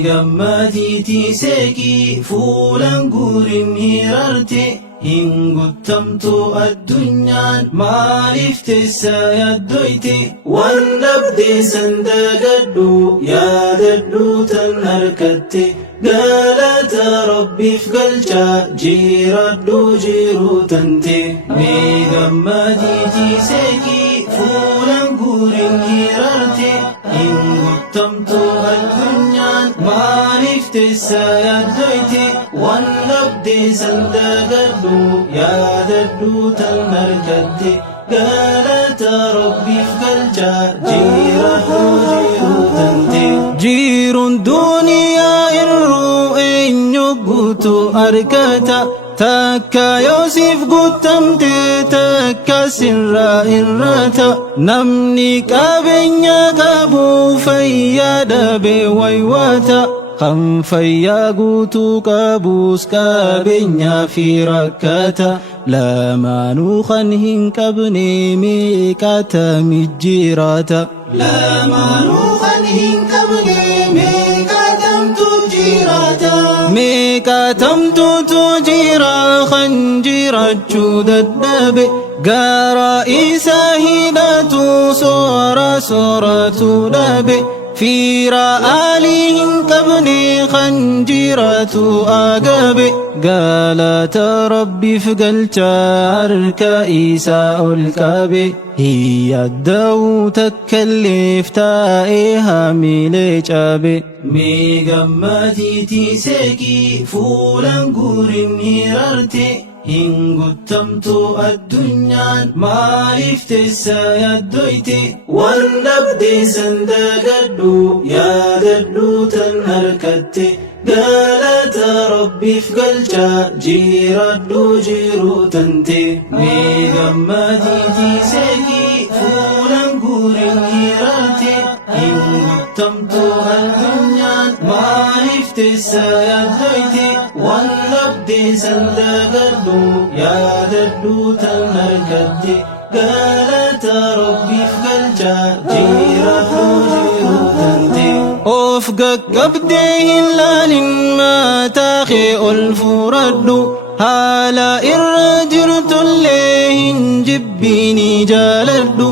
Meegammaditi seeki fuulan guurin hirarte hingutamtu addunyaan maaliif teessa yaaddoyte waan dhabdee sandagadhu yaadadhu tan harkatte galata rabbiif galcha jiradhu jiruu tante meegammaditi seeki fuulan guurin hirarte hingutamtu addunyaan maaliif teessa yaaddoyte waan dhabdee sandagadhu yaadadhu tan harkatte galata rabbiif galcha jiradhu jiruu tante jiruun duniyaa irruu eenyu guutu argata takka yoosiif guutamte takka sirraa irrata namni qabeenya qabu fayyaa dhabee waywata kan fayyaa guutuu qabus qabeenyaa fi rakkata lamaanuu kan hin qabne meeqatamii jiraata lamaanuu kan hin qabne meeqatamtu jiraata meeqatamtutu jira kan jirachuu dadhabe gara isa hidhatu sooratu dhabe fiira alihin qabne kan jiratu agabe galata rabbiif galcha harka isa ol qabe hiyadda'u takkalleef taa'ee hamilee cabe meegammaditi seeki fuulan guurin hirarte hingutamtu addunyaan maaliif teessa yaaddoyte waan dhabdee sandagadhu yaadadhu tan harkatte galata rabbiif galcha jiradhu jiruu tante meegammaditi seeki fuulan guurin hirarte hingutamtu addunyaan maaliif teessa yaaddoyte waan dhabdee sandagadhu yaadadhu tan harkatte galata rabbiif galcha jiradhu jiruu tante of gaggabdee hin laalin mataa kee ol furadhu haala irra jirtullee hin jibbini jaaladhu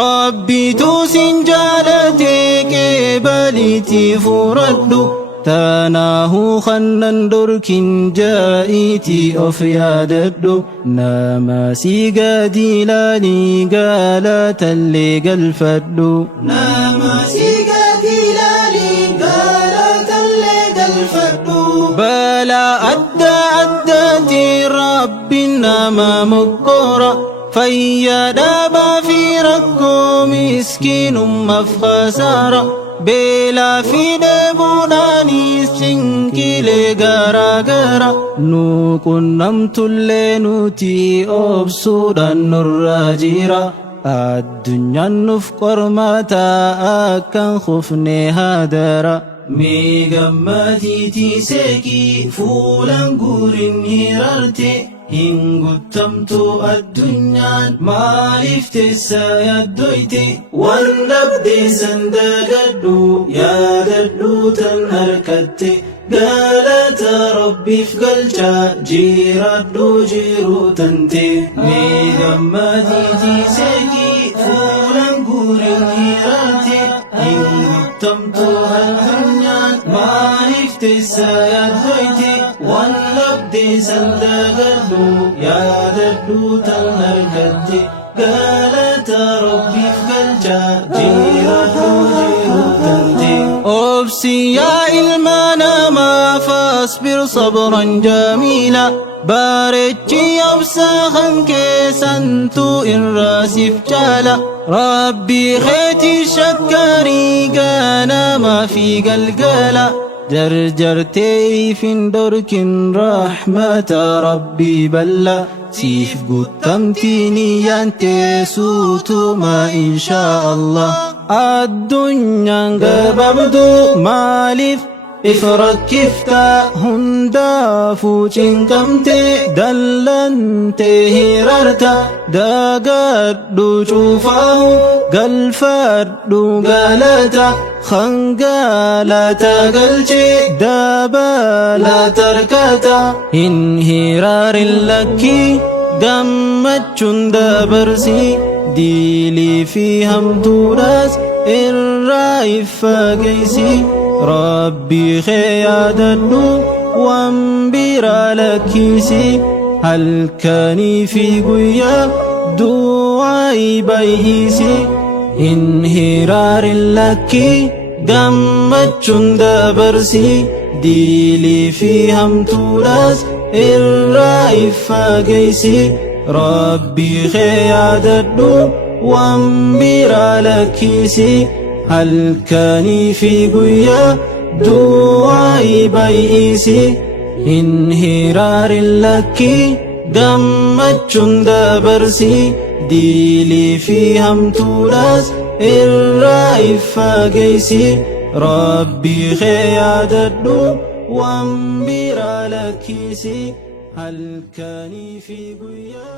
rabbitu sin jaalate qeebaliti furadhu tanaahu kannan dorkin jaa'iti of yaadadhu nama si gadi ilaali galatallee galfadhu nama si gadi ilaali galatallee galfadhu balaa adda addaati rabbiin nama mokkora fayyaa dhabaa fi rakkoo miskiinummaaf khasaara beelaa fi dheebuudhaanis cinqilee garaagara nu qunnamtullee nuti obsuudhaan nurra jira addunyaan nuuf qormaata akkan kufne hadara meegammaditi seeki fuulan guurin hirarte hingutamtu addunyaan maaliif teessa yaaddoyte waan dhabdee sandagadhu yaadadhu tan harkatte galata rabbiif galcha jiradhu jiruu tante meegammaditi seeki fuulan guurin hirarte hingutamtu addunyaan maaliif teessa yaaddoyte waan dhabdee sandagadhu yaadadhu tan harkatte galata rabbiif galcha jiradhu jiruu tante obsi yaa ilma namaa fasbir sabran jamiila bareechi obsaa kan keessantu irraa siif caala rabbii keeti shakkarii ganamaa fi galgala jarjartee fin dorkin rahmata rabbii balla siif guutamtiini yaantee suutuma inshaa Allah addunyaan gabaabdu maaliif ifrakkiftaa hundaafuu cinqamtee dallantee hirarta dagadhu cuufaahu galfadhu galata khangalata galchee dabalata harkata hin hiraarin lakkii gammachuun dabarsii diilii fi hamtuudhaas irraa iffageessii rabbii kee yaadadhu waan biraa lakkisii halkanii fi guyyaa du'aa baay'isii hin hiraarin lakkii gammachuun dabarsii diilii fi hamtuudhaas irraa iffageessii rabbii kee yaadadhu waan biraa lakkisii halkanii fi guyyaa du'aa baay'isii hin hiraarin lakkii gammachuun dabarsii diilii fi hamtuudhaas irraa iffageessii rabbii kee yaadadhu waan biraa lakkisii halkanii fi guyyaa